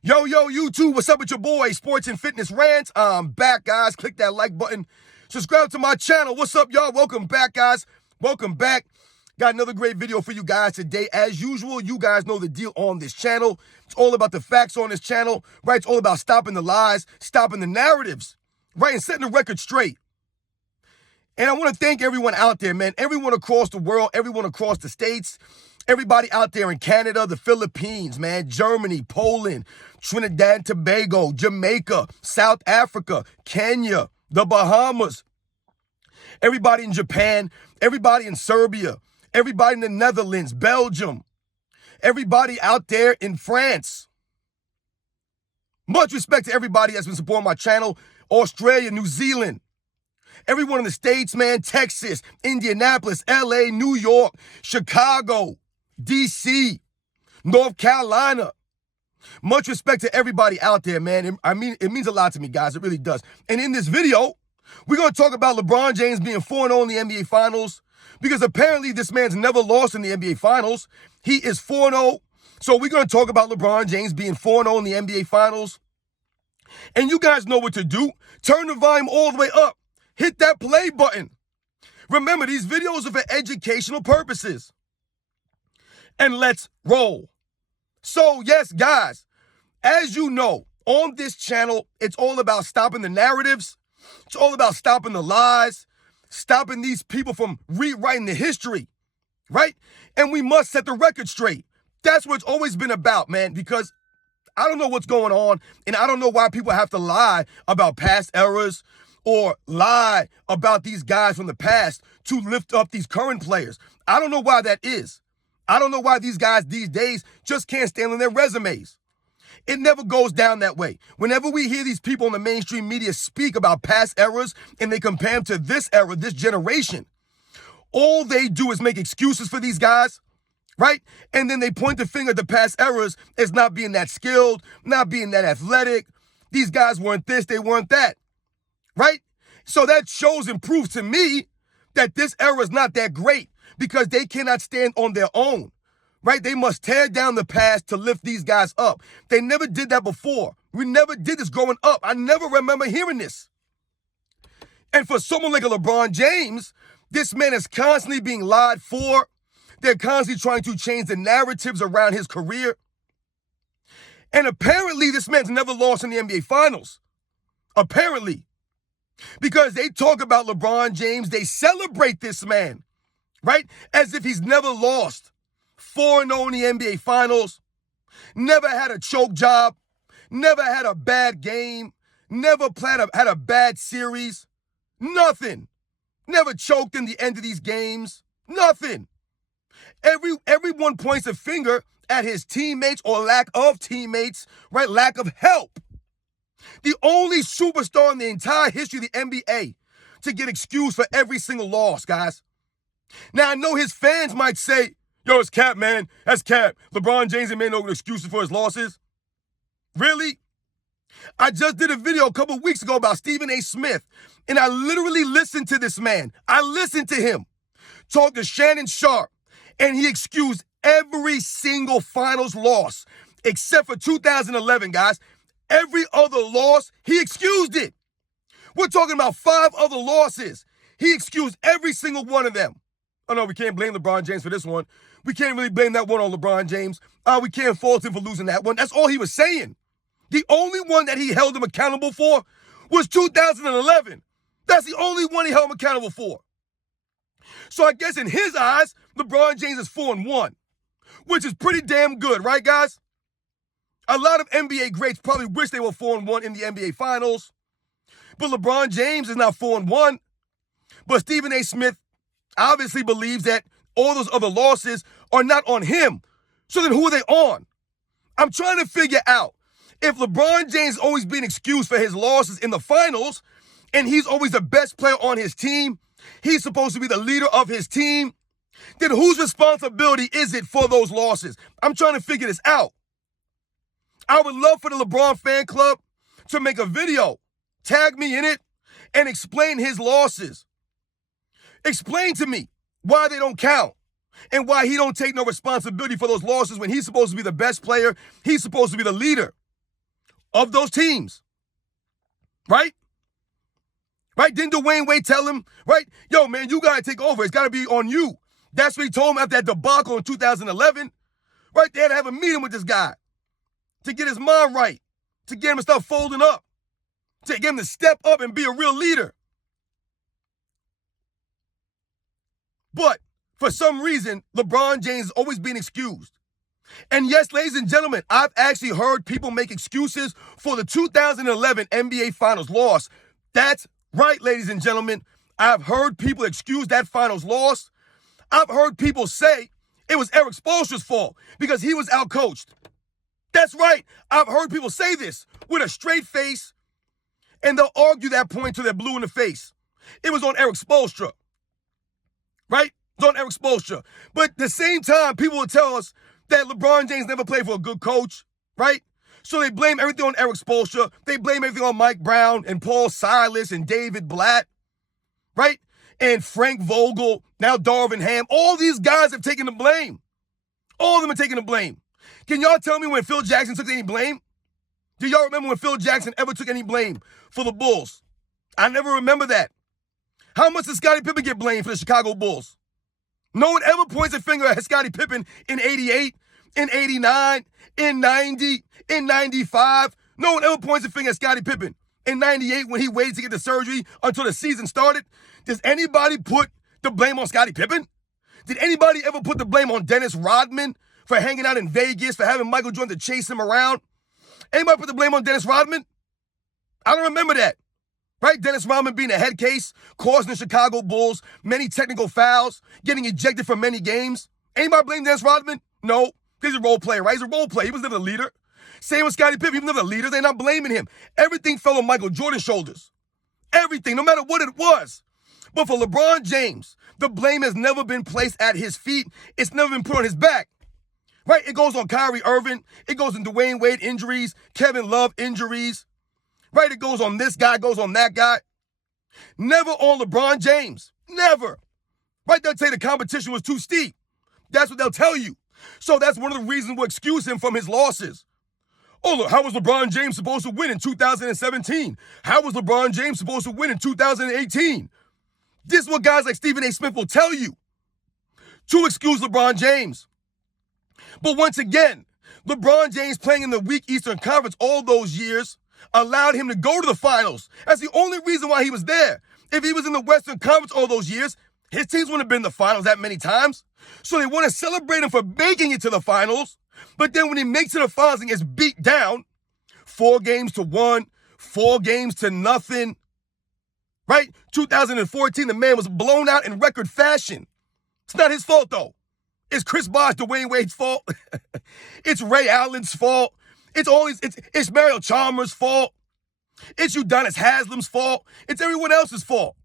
Yo, YouTube, what's up with your boy, Sports and Fitness Rants? I'm back, guys. Click that like button. Subscribe to my channel. What's up, y'all? Welcome back, guys. Welcome back. Got another great video for you guys today. As usual, you guys know the deal on this channel. It's all about the facts on this channel, right? It's all about stopping the lies, stopping the narratives, right? And setting the record straight. And I want to thank everyone out there, man. Everyone across the world, everyone across the states, everybody out there in Canada, the Philippines, man, Germany, Poland, Trinidad and Tobago, Jamaica, South Africa, Kenya, the Bahamas, everybody in Japan, everybody in Serbia, everybody in the Netherlands, Belgium, everybody out there in France. Much respect to everybody that's been supporting my channel. Australia, New Zealand, everyone in the States, man, Texas, Indianapolis, LA, New York, Chicago, DC, North Carolina. Much respect to everybody out there, man. It means a lot to me, guys. It really does. And in this video, we're going to talk about LeBron James being 4-0 in the NBA Finals, because apparently this man's never lost in the NBA Finals. He is 4-0. So we're going to talk about LeBron James being 4-0 in the NBA Finals. And you guys know what to do. Turn the volume all the way up. Hit that play button. Remember, these videos are for educational purposes. And let's roll. So, yes, guys, as you know, on this channel, it's all about stopping the narratives. It's all about stopping the lies, stopping these people from rewriting the history, right? And we must set the record straight. That's what it's always been about, man, because I don't know what's going on, and I don't know why people have to lie about past eras or lie about these guys from the past to lift up these current players. I don't know why that is. I don't know why these guys these days just can't stand on their resumes. It never goes down that way. Whenever we hear these people in the mainstream media speak about past eras and they compare them to this era, this generation, all they do is make excuses for these guys, right? And then they point the finger at the past eras as not being that skilled, not being that athletic. These guys weren't this, they weren't that, right? So that shows and proves to me that this era is not that great, because they cannot stand on their own, right? They must tear down the past to lift these guys up. They never did that before. We never did this growing up. I never remember hearing this. And for someone like a LeBron James, this man is constantly being lied for. They're constantly trying to change the narratives around his career. And apparently this man's never lost in the NBA Finals. Apparently. Because they talk about LeBron James, they celebrate this man, right? As if he's never lost. 4-0 in the NBA Finals. Never had a choke job. Never had a bad game. Never had a bad series. Nothing. Never choked in the end of these games. Nothing. Everyone points a finger at his teammates or lack of teammates, right? Lack of help. The only superstar in the entire history of the NBA to get excused for every single loss, guys. Now, I know his fans might say, yo, it's cap, man. That's cap. LeBron James ain't made no excuses for his losses. Really? I just did a video a couple weeks ago about Stephen A. Smith, and I literally listened to this man. I listened to him talk to Shannon Sharp, and he excused every single finals loss except for 2011, guys. Every other loss, he excused it. We're talking about 5 other losses. He excused every single one of them. Oh, no, we can't blame LeBron James for this one. We can't really blame that one on LeBron James. We can't fault him for losing that one. That's all he was saying. The only one that he held him accountable for was 2011. That's the only one he held him accountable for. So I guess in his eyes, LeBron James is 4-1, which is pretty damn good, right, guys? A lot of NBA greats probably wish they were 4-1 in the NBA Finals. But LeBron James is not 4-1. But Stephen A. Smith obviously believes that all those other losses are not on him. So then who are they on? I'm trying to figure out if LeBron James is always being excused for his losses in the finals, and he's always the best player on his team, he's supposed to be the leader of his team, then whose responsibility is it for those losses? I'm trying to figure this out. I would love for the LeBron fan club to make a video, tag me in it, and explain his losses. Explain to me why they don't count and why he don't take no responsibility for those losses when he's supposed to be the best player. He's supposed to be the leader. of those teams, right? Right? Didn't Dwayne Wade tell him, right? Yo, man, you got to take over. It's got to be on you. That's what he told him after that debacle in 2011. Right? They had to have a meeting with this guy to get his mind right, to get him to start folding up, to get him to step up and be a real leader. But for some reason, LeBron James is always being excused. And yes, ladies and gentlemen, I've actually heard people make excuses for the 2011 NBA Finals loss. That's right, ladies and gentlemen. I've heard people excuse that finals loss. I've heard people say it was Eric Spoelstra's fault because he was outcoached. That's right. I've heard people say this with a straight face, and they'll argue that point till they're blue in the face. It was on Eric Spoelstra. Right? It's on Eric Spoelstra. But at the same time, people will tell us that LeBron James never played for a good coach, right? So they blame everything on Eric Spoelstra. They blame everything on Mike Brown and Paul Silas and David Blatt, right? And Frank Vogel, now Darvin Ham. All these guys have taken the blame. All of them are taking the blame. Can y'all tell me when Phil Jackson took any blame? Do y'all remember when Phil Jackson ever took any blame for the Bulls? I never remember that. How much did Scottie Pippen get blamed for the Chicago Bulls? No one ever points a finger at Scottie Pippen in 88, in 89, in 90, in 95. No one ever points a finger at Scottie Pippen. In 98, when he waited to get the surgery until the season started, does anybody put the blame on Scottie Pippen? Did anybody ever put the blame on Dennis Rodman for hanging out in Vegas, for having Michael Jordan to chase him around? Anybody put the blame on Dennis Rodman? I don't remember that. Right? Dennis Rodman being a head case, causing the Chicago Bulls many technical fouls, getting ejected from many games. Anybody blame Dennis Rodman? No. He's a role player, right? He's a role player. He was never the leader. Same with Scottie Pippen. He was never the leader. They're not blaming him. Everything fell on Michael Jordan's shoulders. Everything, no matter what it was. But for LeBron James, the blame has never been placed at his feet. It's never been put on his back. Right? It goes on Kyrie Irving. It goes on Dwayne Wade injuries, Kevin Love injuries. Right? It goes on this guy, goes on that guy. Never on LeBron James. Never. Right? They'll say the competition was too steep. That's what they'll tell you. So that's one of the reasons we'll excuse him from his losses. Oh, look, how was LeBron James supposed to win in 2017? How was LeBron James supposed to win in 2018? This is what guys like Stephen A. Smith will tell you to excuse LeBron James. But once again, LeBron James playing in the weak Eastern Conference all those years allowed him to go to the finals. That's the only reason why he was there. If he was in the Western Conference all those years, his teams wouldn't have been in the finals that many times. So they want to celebrate him for making it to the finals. But then when he makes it to the finals and gets beat down, 4-1, 4-0, right? 2014, the man was blown out in record fashion. It's not his fault, though. It's Chris Bosh, Dwayne Wade's fault. It's Ray Allen's fault. It's Mario Chalmers' fault. It's Udonis Haslam's fault. It's everyone else's fault.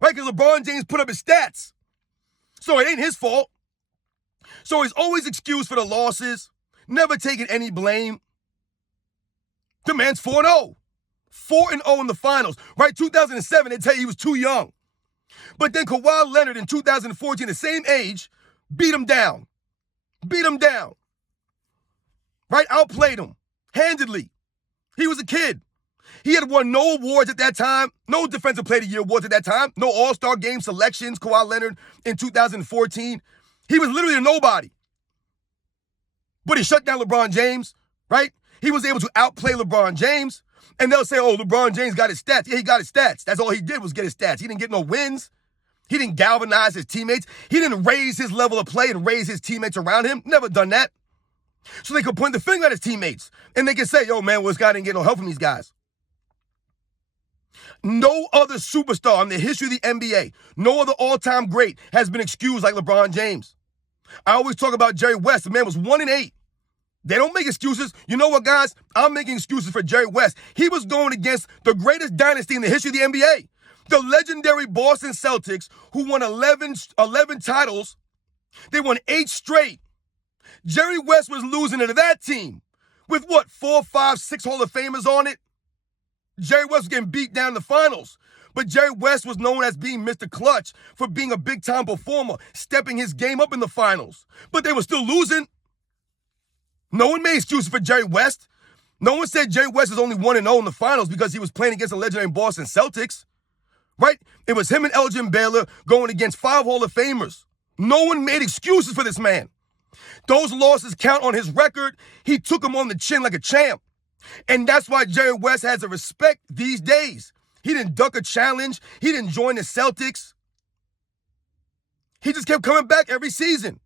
Right? Because LeBron James put up his stats. So it ain't his fault. So he's always excused for the losses, never taking any blame. The man's 4-0. 4-0 in the finals. Right? 2007, they tell you he was too young. But then Kawhi Leonard in 2014, the same age, beat him down. Beat him down. Right? Outplayed him. Handedly. He was a kid. He had won no awards at that time. No Defensive Player of the Year awards at that time. No All-Star Game selections, Kawhi Leonard in 2014. He was literally a nobody. But he shut down LeBron James, right? He was able to outplay LeBron James. And they'll say, oh, LeBron James got his stats. Yeah, he got his stats. That's all he did was get his stats. He didn't get no wins. He didn't galvanize his teammates. He didn't raise his level of play and raise his teammates around him. Never done that. So they could point the finger at his teammates. And they can say, yo, man, well, this guy didn't get no help from these guys. No other superstar in the history of the NBA, no other all-time great has been excused like LeBron James. I always talk about Jerry West. The man was 1-8. They don't make excuses. You know what, guys? I'm making excuses for Jerry West. He was going against the greatest dynasty in the history of the NBA. The legendary Boston Celtics, who won 11 titles. They won 8 straight. Jerry West was losing to that team with what, 4, 5, 6 Hall of Famers on it? Jerry West was getting beat down in the finals. But Jerry West was known as being Mr. Clutch for being a big-time performer, stepping his game up in the finals. But they were still losing. No one made excuses for Jerry West. No one said Jerry West is only 1-0 in the finals because he was playing against the legendary Boston Celtics, right? It was him and Elgin Baylor going against 5 Hall of Famers. No one made excuses for this man. Those losses count on his record. He took him on the chin like a champ. And that's why Jerry West has a respect these days. He didn't duck a challenge. He didn't join the Celtics. He just kept coming back every season.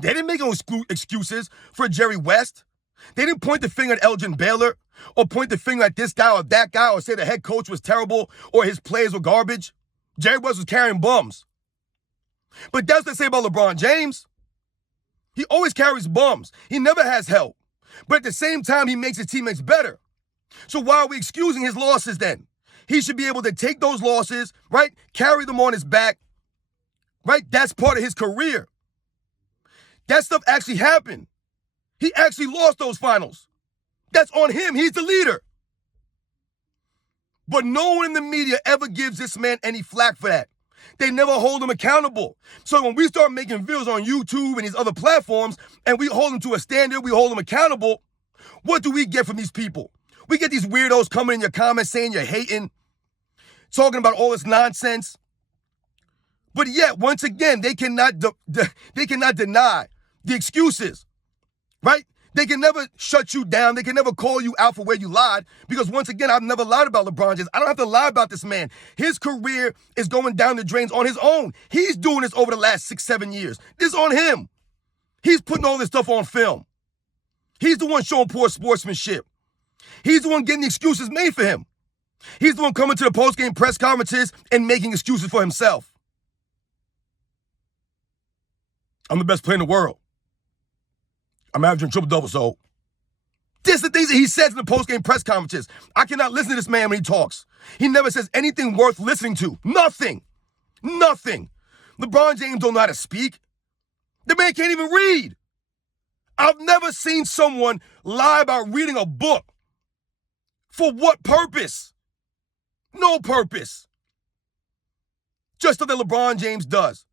They didn't make no excuses for Jerry West. They didn't point the finger at Elgin Baylor or point the finger at this guy or that guy or say the head coach was terrible or his players were garbage. Jerry West was carrying bums. But that's what they say about LeBron James. He always carries bums. He never has help. But at the same time, he makes his teammates better. So why are we excusing his losses then? He should be able to take those losses, right? Carry them on his back, right? That's part of his career. That stuff actually happened. He actually lost those finals. That's on him. He's the leader. But no one in the media ever gives this man any flack for that. They never hold him accountable. So when we start making videos on YouTube and these other platforms and we hold them to a standard, we hold them accountable, what do we get from these people? We get these weirdos coming in your comments saying you're hating, talking about all this nonsense. But yet, once again, they cannot deny the excuses, right? They can never shut you down. They can never call you out for where you lied because, once again, I've never lied about LeBron James. I don't have to lie about this man. His career is going down the drains on his own. He's doing this over the last 6-7 years. This is on him. He's putting all this stuff on film. He's the one showing poor sportsmanship. He's the one getting the excuses made for him. He's the one coming to the post-game press conferences and making excuses for himself. I'm the best player in the world. I'm averaging triple-double, so. This is the things that he says in the post-game press conferences. I cannot listen to this man when he talks. He never says anything worth listening to. Nothing. Nothing. LeBron James don't know how to speak. The man can't even read. I've never seen someone lie about reading a book. For what purpose? No purpose. Just so that LeBron James does.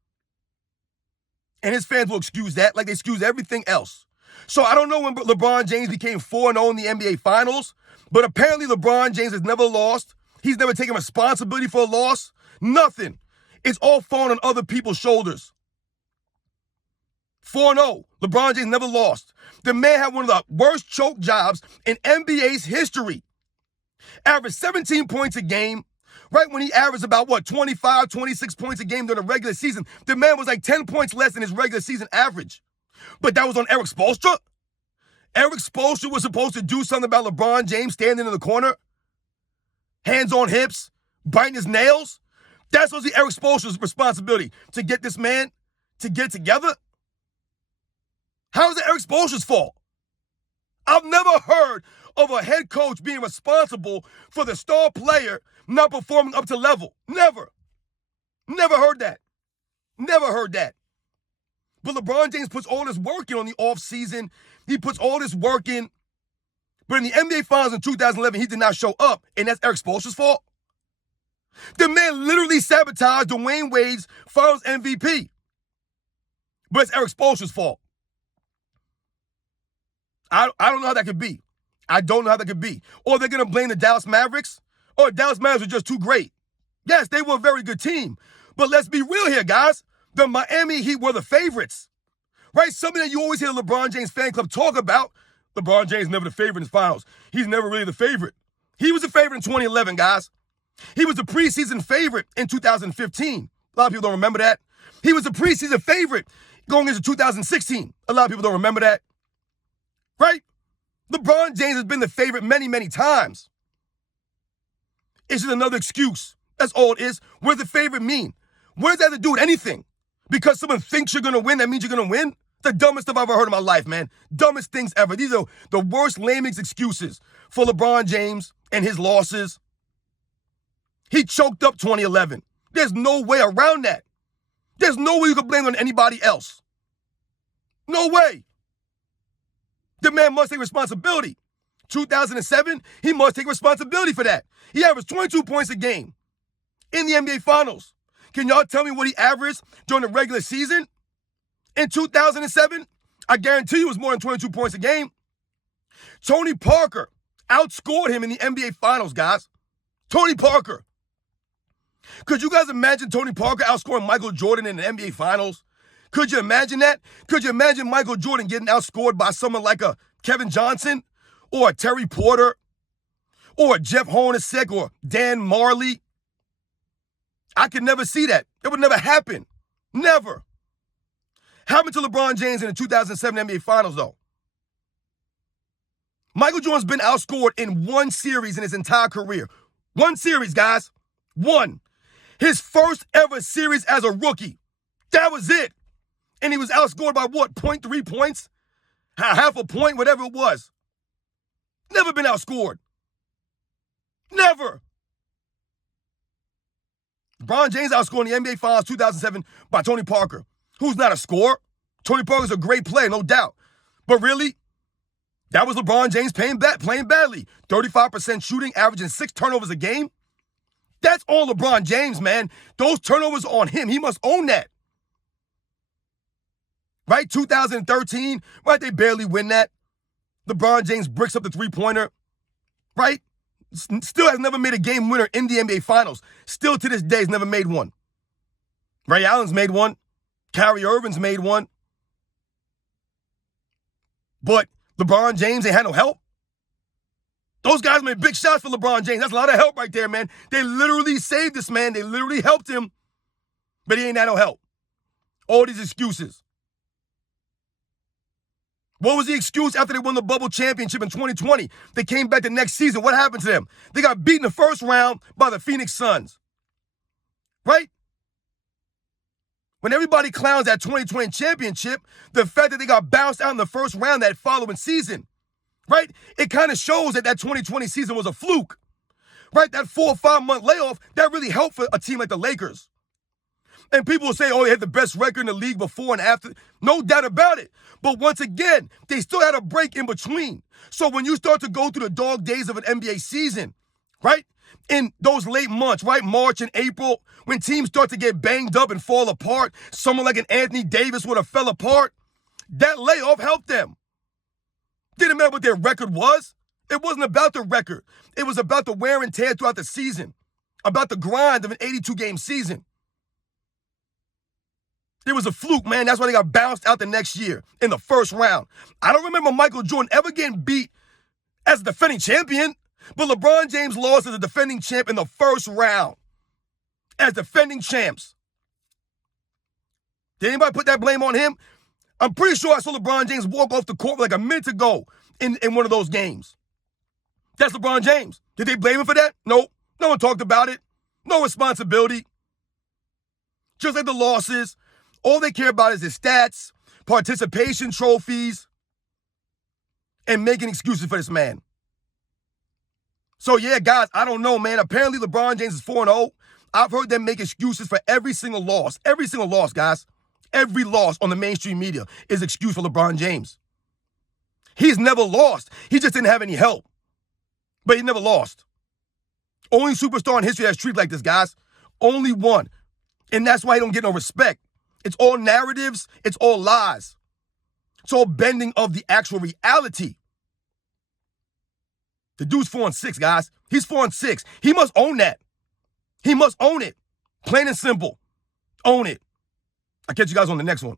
And his fans will excuse that like they excuse everything else. So I don't know when LeBron James became 4-0 in the NBA Finals, but apparently LeBron James has never lost. He's never taken responsibility for a loss. Nothing. It's all falling on other people's shoulders. 4-0. LeBron James never lost. The man had one of the worst choke jobs in NBA's history. Averaged 17 points a game. Right when he averaged about, 25, 26 points a game during the regular season. The man was like 10 points less than his regular season average. But that was on Eric Spoelstra? Eric Spoelstra was supposed to do something about LeBron James standing in the corner? Hands on hips? Biting his nails? That's supposed to be Eric Spoelstra's responsibility, to get this man to get together? How is it Eric Spoelstra's fault? I've never heard of a head coach being responsible for the star player not performing up to level. Never. Never heard that. Never heard that. But LeBron James puts all this work in on the offseason. He puts all this work in. But in the NBA Finals in 2011, he did not show up. And that's Eric Spoelstra's fault. The man literally sabotaged Dwayne Wade's Finals MVP. But it's Eric Spoelstra's fault. I don't know how that could be. I don't know how that could be. Or they're going to blame the Dallas Mavericks. Or Dallas Mavericks are just too great. Yes, they were a very good team. But let's be real here, guys. The Miami Heat were the favorites. Right? Something that you always hear the LeBron James fan club talk about. LeBron James never the favorite in his finals. He's never really the favorite. He was the favorite in 2011, guys. He was the preseason favorite in 2015. A lot of people don't remember that. He was the preseason favorite going into 2016. A lot of people don't remember that. Right? LeBron James has been the favorite many, many times. It's just another excuse. That's all it is. What does the favorite mean? What does that have to do with anything? Because someone thinks you're going to win, that means you're going to win? The dumbest stuff I've ever heard in my life, man. Dumbest things ever. These are the worst, lamest excuses for LeBron James and his losses. He choked up 2011. There's no way around that. There's no way you can blame it on anybody else. No way. The man must take responsibility. 2007, he must take responsibility for that. He averaged 22 points a game in the NBA Finals. Can y'all tell me what he averaged during the regular season in 2007? I guarantee you it was more than 22 points a game. Tony Parker outscored him in the NBA Finals, guys. Tony Parker. Could you guys imagine Tony Parker outscoring Michael Jordan in the NBA Finals? Could you imagine that? Could you imagine Michael Jordan getting outscored by someone like a Kevin Johnson or a Terry Porter or a Jeff Hornacek or Dan Marley? I could never see that. It would never happen. Never. Happened to LeBron James in the 2007 NBA Finals, though. Michael Jordan's been outscored in one series in his entire career. One series, guys. One. His first ever series as a rookie. That was it. And he was outscored by what? 0.3 points? Half a point, whatever it was. Never been outscored. Never. LeBron James outscored in the NBA Finals 2007 by Tony Parker, who's not a scorer. Tony Parker's a great player, no doubt. But really, that was LeBron James playing badly. 35% shooting, averaging 6 turnovers a game. That's all LeBron James, man. Those turnovers are on him. He must own that. Right? 2013, right? They barely win that. LeBron James bricks up the three-pointer. Right? Still has never made a game winner in the NBA Finals. Still to this day has never made one. Ray Allen's made one. Kyrie Irving's made one. But LeBron James ain't had no help. Those guys made big shots for LeBron James. That's a lot of help right there, man. They literally saved this man. They literally helped him. But he ain't had no help. All these excuses. What was the excuse after they won the bubble championship in 2020? They came back the next season. What happened to them? They got beat in the first round by the Phoenix Suns. Right? When everybody clowns that 2020 championship, the fact that they got bounced out in the first round that following season, right? It kind of shows that 2020 season was a fluke. Right? That 4 or 5 month layoff, that really helped for a team like the Lakers. And people will say, oh, they had the best record in the league before and after. No doubt about it. But once again, they still had a break in between. So when you start to go through the dog days of an NBA season, right? In those late months, right? March and April, when teams start to get banged up and fall apart, someone like an Anthony Davis would have fell apart, that layoff helped them. Didn't matter what their record was. It wasn't about the record. It was about the wear and tear throughout the season, about the grind of an 82-game season. It was a fluke, man. That's why they got bounced out the next year in the first round. I don't remember Michael Jordan ever getting beat as a defending champion, but LeBron James lost as a defending champ in the first round as defending champs. Did anybody put that blame on him? I'm pretty sure I saw LeBron James walk off the court like a minute ago in one of those games. That's LeBron James. Did they blame him for that? Nope. No one talked about it. No responsibility. Just like the losses. All they care about is his stats, participation trophies, and making excuses for this man. So, yeah, guys, I don't know, man. Apparently, LeBron James is 4-0. I've heard them make excuses for every single loss. Every single loss, guys. Every loss on the mainstream media is excuse for LeBron James. He's never lost. He just didn't have any help. But he never lost. Only superstar in history that's treated like this, guys. Only one. And that's why he don't get no respect. It's all narratives. It's all lies. It's all bending of the actual reality. The dude's 4-6, guys. He's 4-6. He must own that. He must own it. Plain and simple. Own it. I'll catch you guys on the next one.